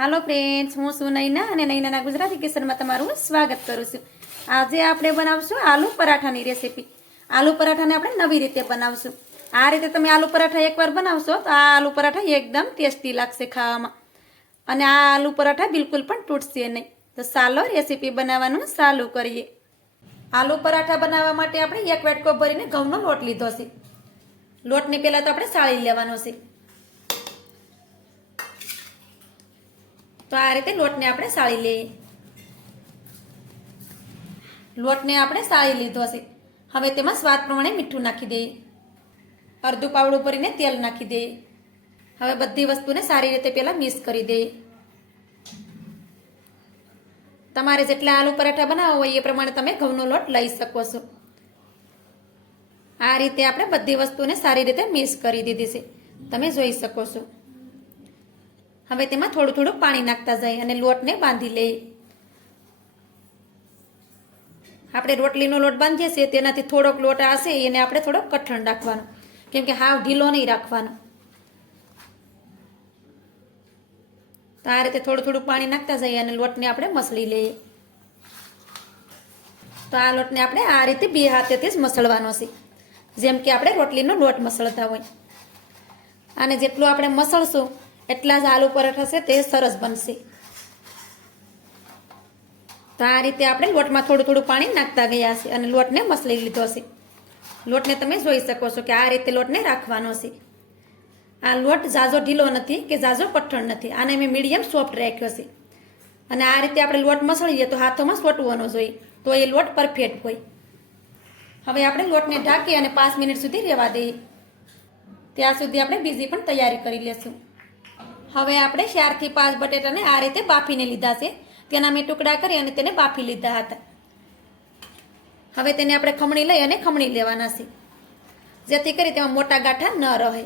હાલો friends, હું છું નૈના અને નૈનાના ગુજરાતી કિચનમાં તમારું સ્વાગત કરું છું. આજે આપણે બનાવશું આલુ પરાઠાની રેસીપી. આલુ પરાઠાને આપણે નવી રીતે બનાવશું. આ રીતે તમે આલુ પરાઠા એકવાર બનાવશો તો આ આલુ પરાઠા એકદમ ટેસ્ટી લાગશે ખાવામાં, અને આ આલુ પરાઠા બિલકુલ પણ તૂટશે નહીં. તો ચાલો રેસીપી બનાવવાનું ચાલુ કરીએ. આલુ પરાઠા બનાવવા માટે આપણે એક વાટકો ભરીને ઘઉંનો લોટ લીધો છે. લોટને પહેલાં તો આપણે સાળી લેવાનો છે. તો આ રીતે લોટને આપણે સાળી લઈએ. લોટને આપણે સાળી લીધો છે. હવે તેમાં સ્વાદ પ્રમાણે મીઠું નાખી દઈએ. અડધું પાવડું ભરીને તેલ નાખી દઈએ. હવે બધી વસ્તુને સારી રીતે પહેલાં મિક્સ કરી દઈએ. તમારે જેટલા આલુ પરાઠા બનાવવા હોય એ પ્રમાણે તમે ઘઉંનો લોટ લઈ શકો છો. આ રીતે આપણે બધી વસ્તુને સારી રીતે મિક્સ કરી દીધી છે, તમે જોઈ શકો છો. હવે તેમાં થોડું થોડું પાણી નાખતા જાય અને લોટને બાંધી લઈએ. આપણે રોટલીનો લોટ બાંધીએ છીએ તેનાથી થોડોક લોટ હશે એને આપણે થોડોક કઠણ રાખવાનો, કેમ કે હાવ ઢીલો નહીં રાખવાનો. તો આ રીતે થોડું થોડું પાણી નાખતા જઈએ અને લોટને આપણે મસળી લઈએ. તો આ લોટને આપણે આ રીતે બે હાથેથી જ મસળવાનો છે, જેમ કે આપણે રોટલીનો લોટ મસળતા હોય. અને જેટલું આપણે મસળશું એટલા જ આલુ પરાઠા છે તે સરસ બનશે. તો આ રીતે આપણે લોટમાં થોડું થોડું પાણી નાખતા ગયા છે અને લોટને મસળી લીધો છે. લોટને તમે જોઈ શકો છો કે આ રીતે લોટને રાખવાનો છે. આ લોટ ઝાઝો ઢીલો નથી કે ઝાઝો કઠણ નથી, આને મેં મીડિયમ સોફ્ટ રાખ્યો છે. અને આ રીતે આપણે લોટ મસળીએ તો હાથોમાં સોટવાનો જોઈએ, તો એ લોટ પરફેક્ટ હોય. હવે આપણે લોટને ઢાંકી અને 5 મિનિટ સુધી રહેવા દઈએ. ત્યાં સુધી આપણે બીજી પણ તૈયારી કરી લેશું. હવે આપણે 4 થી 5 બટેટાને આ રીતે બાફીને લીધા છે. તેના મેં ટુકડા કરી અને તેને બાફી લીધા હતા. હવે તેને આપણે ખમણી લઈ અને ખમણી લેવાના છે, જેથી કરી તેમાં મોટા ગાંઠા ન રહે.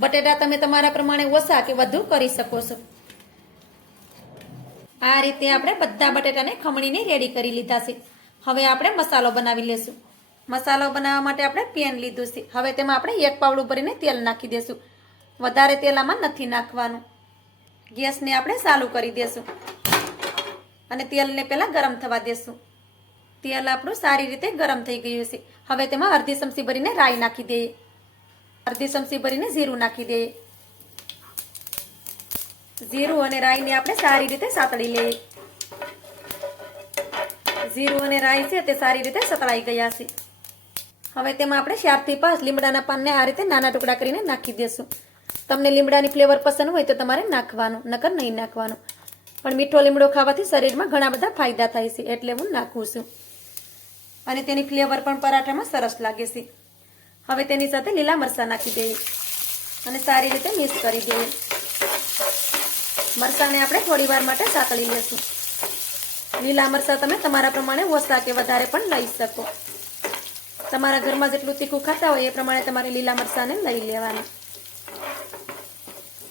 બટેટા તમે તમારા પ્રમાણે ઓછા કે વધુ કરી શકો છો. આ રીતે આપણે બધા બટેટાને ખમણીને રેડી કરી લીધા છે. હવે આપણે મસાલો બનાવી લેશું. મસાલો બનાવવા માટે આપણે પેન લીધું છે. હવે તેમાં આપણે 1 પાવડું ભરીને તેલ નાખી દેશું. વધારે તેલ આમાં નથી નાખવાનું. ગેસને આપણે ચાલુ કરી દેશું અને તેલને પહેલાં ગરમ થવા દેશું. તેલ આપણું સારી રીતે ગરમ થઈ ગયું છે. હવે તેમાં અડધી ચમચી ભરીને રાઈ નાખી દઈએ. અડધી ચમચી ભરીને જીરું નાખી દઈએ. જીરું અને રાઈને આપણે સારી રીતે સાતળી લઈએ. જીરું અને રાઈ છે તે સારી રીતે સતળાઈ ગયા છે. હવે તેમાં આપણે 4 થી 5 લીમડાના પાનને આ રીતે નાના ટુકડા કરીને નાખી દેશું. તમને લીમડાની ફ્લેવર પસંદ હોય તો તમારે નાખવાનું, નકર નહીં નાખવાનું. પણ મીઠો લીમડો ખાવાથી શરીરમાં ઘણા બધા ફાયદા થાય છે, એટલે હું નાખું છું. અને તેની ફ્લેવર પણ પરાઠામાં સરસ લાગે છે. હવે તેની સાથે લીલા મરચાં નાખી દઈએ અને સારી રીતે મિક્સ કરી દઈએ. મરચાંને આપણે થોડી વાર માટે સાતળી લેશું. લીલા મરચાં તમે તમારા પ્રમાણે ઓછા કે વધારે પણ લઈ શકો. તમારા ઘરમાં જેટલું તીખું ખાતા હોય એ પ્રમાણે તમારે લીલા મરચાંને લઈ લેવાના.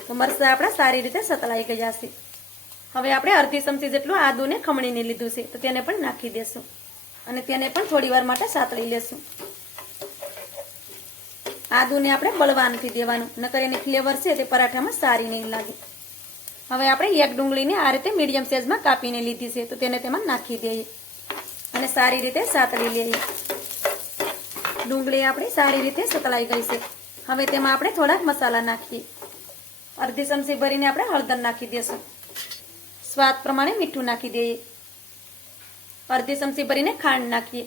તો મરચાં આપણા સારી રીતે સતળાઈ ગયા છે. હવે આપણે અડધી ચમચી જેટલું આદુને ખમણીને લીધું છે, તો તેને પણ નાખી દેશું અને તેને પણ થોડી વાર માટે સાતળી લેશું. આદુને આપણે બળવા નથી દેવાનું, નકર એની ફ્લેવર છે તે પરાઠામાં સારી નહીં લાગે. હવે આપણે એક ડુંગળીને આ રીતે મીડિયમ સાઈઝમાં કાપીને લીધી છે, તો તેને તેમાં નાખી દઈએ અને સારી રીતે સાતળી લઈએ. ડુંગળી આપણી સારી રીતે સતળાઈ ગઈ છે. હવે તેમાં આપણે થોડાક મસાલા નાખીએ. અડધી ચમચી ભરીને આપણે હળદર નાખી દઈશું. સ્વાદ પ્રમાણે મીઠું નાખી દઈએ. અડધી ચમચી ભરીને ખાંડ નાખીએ.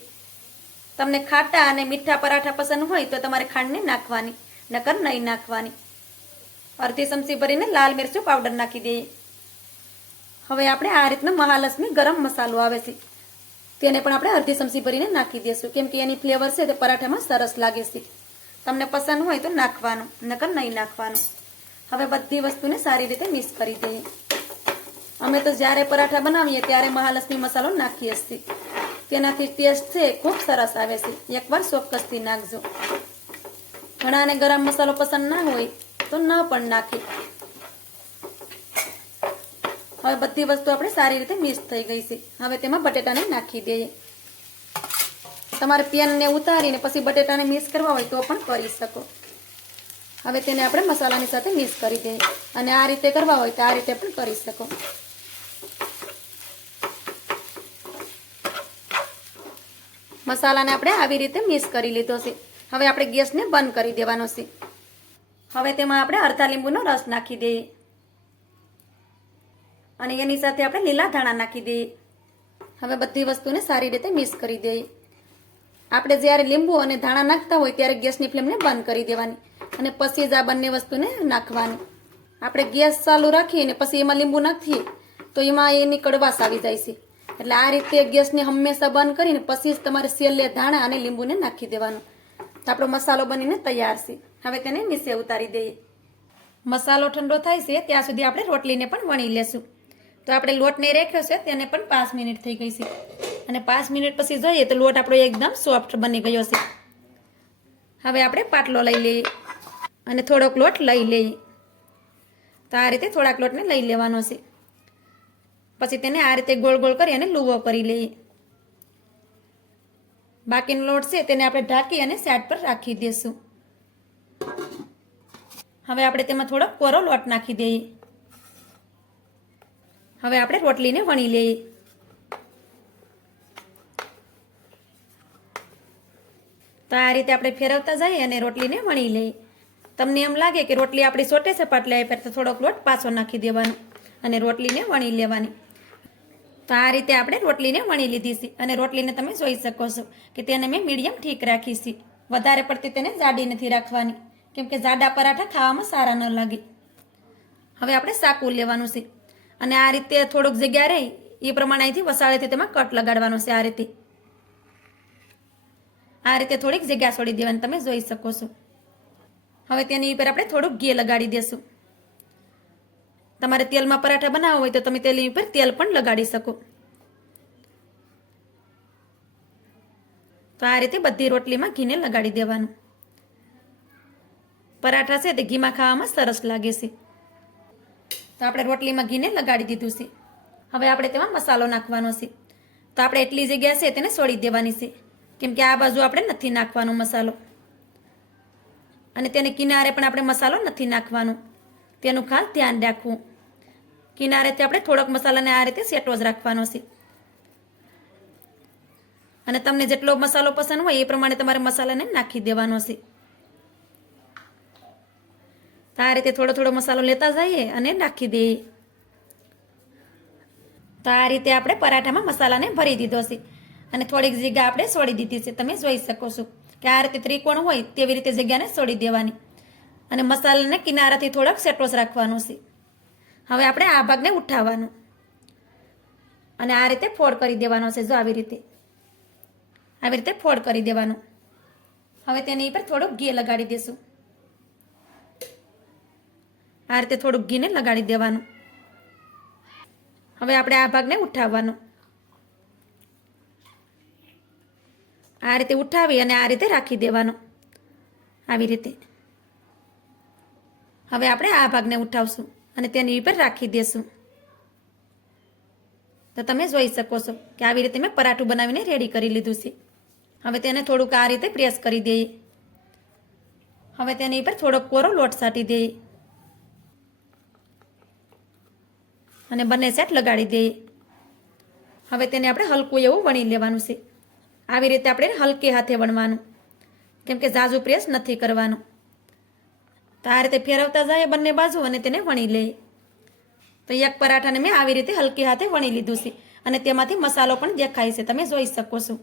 તમને ખાટા અને મીઠા પરાઠા પસંદ હોય તો તમારે ખાંડને નાખવાની, નકર નહીં નાખવાની. અડધી ચમચી ભરીને લાલ મિરચું પાવડર નાખી દઈએ. હવે આપણે આ રીતનો મહાલક્ષ્મી ગરમ મસાલો આવે છે, તેને પણ આપણે અડધી ચમચી ભરીને નાખી દઈશું, કેમ કે એની ફ્લેવર છે તે પરાઠામાં સરસ લાગે છે. તમને પસંદ હોય તો નાખવાનું, નકર નહીં નાખવાનું. હવે બધી વસ્તુને સારી રીતે મિક્સ કરી દઈએ. અમે તો જ્યારે પરાઠા બનાવીએ ત્યારે મહાલક્ષ્મી મસાલો નાખીએ છીએ. તેનાથી ટેસ્ટ છે ખૂબ સરસ આવે છે. એકવાર ચોક્કસથી નાખજો. ઘણાને ગરમ મસાલો પસંદ ના હોય તો ન પણ નાખે. હવે બધી વસ્તુ આપણે સારી રીતે મિક્સ થઈ ગઈ છે. હવે તેમાં બટેટાને નાખી દઈએ. તમારે પેનને ઉતારીને પછી બટેટાને મિક્સ કરવા હોય તો પણ કરી શકો. હવે તેને આપણે મસાલાની સાથે મિક્સ કરી દઈએ અને આ રીતે કરવા હોય તો આ રીતે પણ કરી શકો. મસાલાને આપણે આવી રીતે મિક્સ કરી લીધો છે. હવે આપણે ગેસને બંધ કરી દેવાનો છે. હવે તેમાં આપણે અડધા લીંબુનો રસ નાખી દઈએ અને એની સાથે આપણે લીલા ધાણા નાખી દઈએ. હવે બધી વસ્તુને સારી રીતે મિક્સ કરી દઈએ. આપણે જ્યારે લીંબુ અને ધાણા નાખતા હોય ત્યારે ગેસની ફ્લેમને બંધ કરી દેવાની અને પછી જ આ બંને વસ્તુને નાખવાની. આપણે ગેસ ચાલુ રાખીએ ને પછી એમાં લીંબુ નાખીએ તો એમાં એની કડવાશ આવી જાય છે. એટલે આ રીતે ગેસને હંમેશા બંધ કરીને પછી જ તમારે સેલે ધાણા અને લીંબુને નાખી દેવાનું. તો આપણો મસાલો બનીને તૈયાર છે. હવે તેને નીચે ઉતારી દઈએ. મસાલો ઠંડો થાય છે ત્યાં સુધી આપણે રોટલીને પણ વણી લેશું. તો આપણે લોટને રાખ્યો છે તેને પણ 5 મિનિટ થઈ ગઈ છે અને 5 મિનિટ પછી જોઈએ તો લોટ આપણો એકદમ સોફ્ટ બની ગયો છે. હવે આપણે પાટલો લઈ લઈએ અને થોડોક લોટ લઈ લઈએ. તો આ રીતે થોડાક લોટને લઈ લેવાનો છે. પછી તેને આ રીતે ગોળ ગોળ કરી અને લૂવો કરી લઈએ. બાકીનો લોટ છે તેને આપણે ઢાંકી અને સાઈડ પર રાખી દઈશું. હવે આપણે તેમાં થોડો કોરો લોટ નાખી દઈએ. હવે આપણે રોટલીને વણી લઈએ. તો આ રીતે આપણે ફેરવતા જઈએ અને રોટલીને વણી લઈએ. તમને એમ લાગે કે રોટલી આપણી સોટે સપાટ લાવી તો થોડોક લોટ પાછો નાખી દેવાનો અને રોટલીને વણી લેવાની. તો આ રીતે આપણે રોટલીને વણી લીધી છે અને રોટલીને તમે જોઈ શકો છો કે તેને મેં મીડિયમ ઠીક રાખી છે. વધારે પડતી તેને જાડી નથી રાખવાની કેમ કે જાડા પરાઠા ખાવામાં સારા ન લાગે. હવે આપણે સાકું લેવાનું છે અને આ રીતે થોડોક જગ્યા રહી એ પ્રમાણે અહીંથી વસાળેથી તેમાં કટ લગાડવાનો છે. આ રીતે થોડીક જગ્યા છોડી દેવાની તમે જોઈ શકો છો. હવે તેની ઉપર આપણે થોડુંક ઘી લગાડી દેશું. તમારે તેલમાં પરાઠા બનાવવા હોય તો તમે તેની ઉપર તેલ પણ લગાડી શકો. તો આ રીતે બધી રોટલીમાં ઘીને લગાડી દેવાનું. પરાઠા છે તે ઘીમાં ખાવામાં સરસ લાગે છે. તો આપણે રોટલીમાં ઘીને લગાડી દીધું છે. હવે આપણે તેમાં મસાલો નાખવાનો છે. તો આપણે એટલી જગ્યા છે તેને છોડી દેવાની છે કેમ કે આ બાજુ આપણે નથી નાખવાનો મસાલો અને તેને કિનારે પણ આપણે મસાલો નથી નાખવાનો. તેનું ખાસ ધ્યાન રાખવું. કિનારેથી આપણે થોડોક મસાલાને આ રીતે સેટો જ રાખવાનો છે અને તમને જેટલો મસાલો પસંદ હોય એ પ્રમાણે તમારે મસાલાને નાખી દેવાનો છે. તો આ રીતે થોડો થોડો મસાલો લેતા જઈએ અને નાખી દઈએ. તો આ રીતે આપણે પરાઠામાં મસાલાને ભરી દીધો છે અને થોડીક જગ્યા આપણે છોડી દીધી છે. તમે જોઈ શકો છો કે આ રીતે ત્રિકોણ હોય તેવી રીતે જગ્યાને છોડી દેવાની અને મસાલાને કિનારાથી થોડોક સેટોસ રાખવાનો છે. હવે આપણે આ ભાગને ઉઠાવવાનો અને આ રીતે ફોડ કરી દેવાનો છે. જો આવી રીતે ફોડ કરી દેવાનો. હવે તેની ઉપર થોડુંક ઘી લગાડી દેશું. આ રીતે થોડુંક ઘીને લગાડી દેવાનું. હવે આપણે આ ભાગને ઉઠાવવાનો. આ રીતે ઉઠાવી અને આ રીતે રાખી દેવાનો આવી રીતે. હવે આપણે આ ભાગને ઉઠાવશું અને તેની ઉપર રાખી દેશું. તો તમે જોઈ શકો છો કે આવી રીતે મેં પરાઠું બનાવીને રેડી કરી લીધું છે. હવે તેને થોડુંક આ રીતે પ્રેસ કરી દઈએ. હવે તેની ઉપર થોડોક કોરો લોટ છાંટી દઈએ અને બંને સાઈડ લગાડી દઈએ. હવે તેને આપણે હલકું એવું વણી લેવાનું છે. આવી રીતે આપણે હલકે હાથે વણવાનું કેમ કે ઝાઝુ પ્રેસ નથી કરવાનું. તો આ રીતે ફેરવતા જાય બંને બાજુ અને તેને વણી લઈએ. તો એક પરાઠાને મેં આવી રીતે હલકે હાથે વણી લીધું છે અને તેમાંથી મસાલો પણ દેખાય છે. તમે જોઈ શકો છો.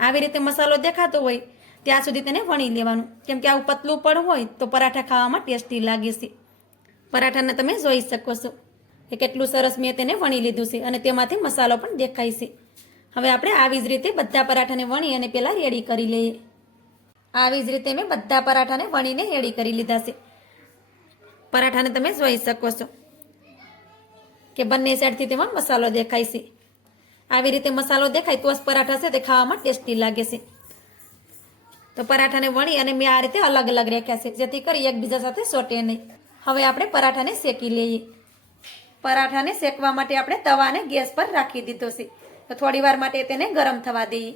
આવી રીતે મસાલો દેખાતો હોય ત્યાં સુધી તેને વણી લેવાનું કેમ કે આવું પતલું પણ હોય તો પરાઠા ખાવામાં ટેસ્ટી લાગે છે. પરાઠાને તમે જોઈ શકો છો કે કેટલું સરસ મેં તેને વણી લીધું છે અને તેમાંથી મસાલો પણ દેખાય છે. હવે આપણે આવી જ રીતે બધા પરાઠાને વણી અને પહેલાં રેડી કરી લઈએ. આવી જ રીતે મેં બધા પરાઠાને વણીને રેડી કરી લીધા છે. પરાઠાને તમે જોઈ શકો છો કે બંને સાઈડથી તેમાં મસાલો દેખાય છે. આવી રીતે મસાલો દેખાય તો જ પરાઠા છે તે ખાવામાં ટેસ્ટી લાગે છે. તો પરાઠાને વણી અને મેં આ રીતે અલગ અલગ રાખ્યા છે જેથી કરી એકબીજા સાથે ચોટે નહીં. હવે આપણે પરાઠાને શેકી લઈએ. પરાઠાને શેકવા માટે આપણે તવાને ગેસ પર રાખી દીધો છે. તો થોડી વાર માટે તેને ગરમ થવા દઈએ.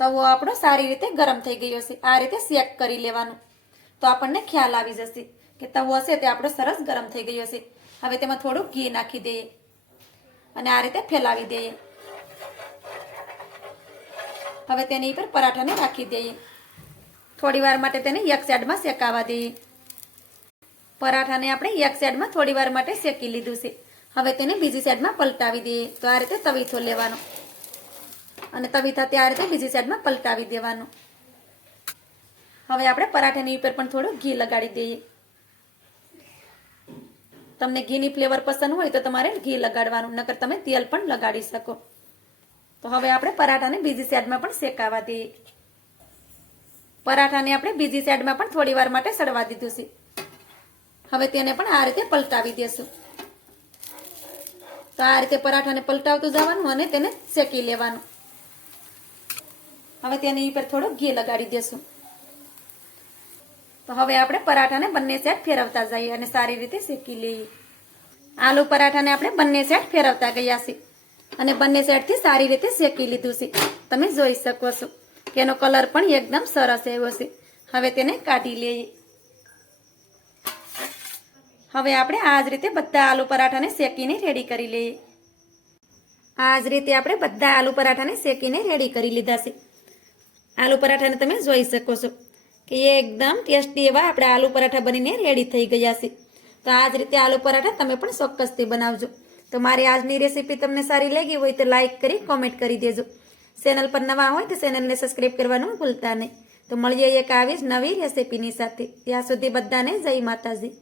તવો આપણો સારી રીતે ગરમ થઈ ગયો છે. આ રીતે શેક કરી લેવાનું. તો આપણને ખ્યાલ આવી જશે કે તવો હશે તે આપણો સરસ ગરમ થઈ ગયો છે. હવે તેમાં થોડું ઘી નાખી દઈએ અને આ રીતે ફેલાવી દઈએ. હવે તેની ઉપર પરાઠાને રાખી દઈએ. થોડી વાર માટે તેને એક સાઈડમાં શેકાવા દઈએ. પરાઠાને આપણે એક સાઈડમાં થોડી વાર માટે શેકી લીધું છે. હવે તેને બીજી સાઈડમાં પલટાવી દઈએ. તો આ રીતે તવીથો લેવાનો અને તવીથાથી આ રીતે બીજી સાઈડમાં પલટાવી દેવાનું. હવે આપણે પરાઠાની ઉપર પણ થોડું ઘી લગાડી દઈએ. તમને ઘીની ફ્લેવર પસંદ હોય તો તમારે ઘી લગાડવાનું, નકર તમે તેલ પણ લગાડી શકો. તો હવે આપણે પરાઠાને બીજી સાઈડમાં પણ શેકાવા દઈએ. પરાઠાને આપણે બીજી સાઈડમાં પણ થોડી વાર માટે સડવા દીધું છે. હવે તેને પણ આ રીતે પલટાવી દેશું. તો આ રીતે પરાઠાને પલટાવતું જવાનું અને તેને શેકી લેવાનું. હવે તેની ઉપર થોડું ઘી લગાડી દેશું. તો હવે આપણે પરાઠાને બંને સાઈડ ફેરવતા જઈએ અને સારી રીતે શેકી લઈએ. આલુ પરાઠાને આપણે બંને સાઈડ ફેરવતા ગયા છે અને બંને સાઈડથી સારી રીતે શેકી લીધું છે. તમે જોઈ શકો છો કે એનો કલર પણ એકદમ સરસ એવો છે. હવે તેને કાઢી લઈએ. હવે આપણે આ જ રીતે બધા આલુ પરાઠાને શેકીને રેડી કરી લઈએ. આ જ રીતે આપણે બધા આલુ પરાઠાને શેકીને રેડી કરી લીધા છે. આલુ પરાઠાને તમે જોઈ શકો છો કે એકદમ ટેસ્ટી એવા આપણે આલુ પરાઠા બનીને રેડી થઈ ગયા છે. તો આ જ રીતે આલુ પરાઠા તમે પણ ચોક્કસથી બનાવજો. તો મારી આજની રેસીપી તમને સારી લાગી હોય તો લાઈક કરી કોમેન્ટ કરી દેજો. ચેનલ પર નવા હોય તો ચેનલને સબસ્ક્રાઈબ કરવાનું ભૂલતા નહીં. તો મળીએ એક આવી જ નવી રેસીપીની સાથે. ત્યાં સુધી બધાને જય માતાજી.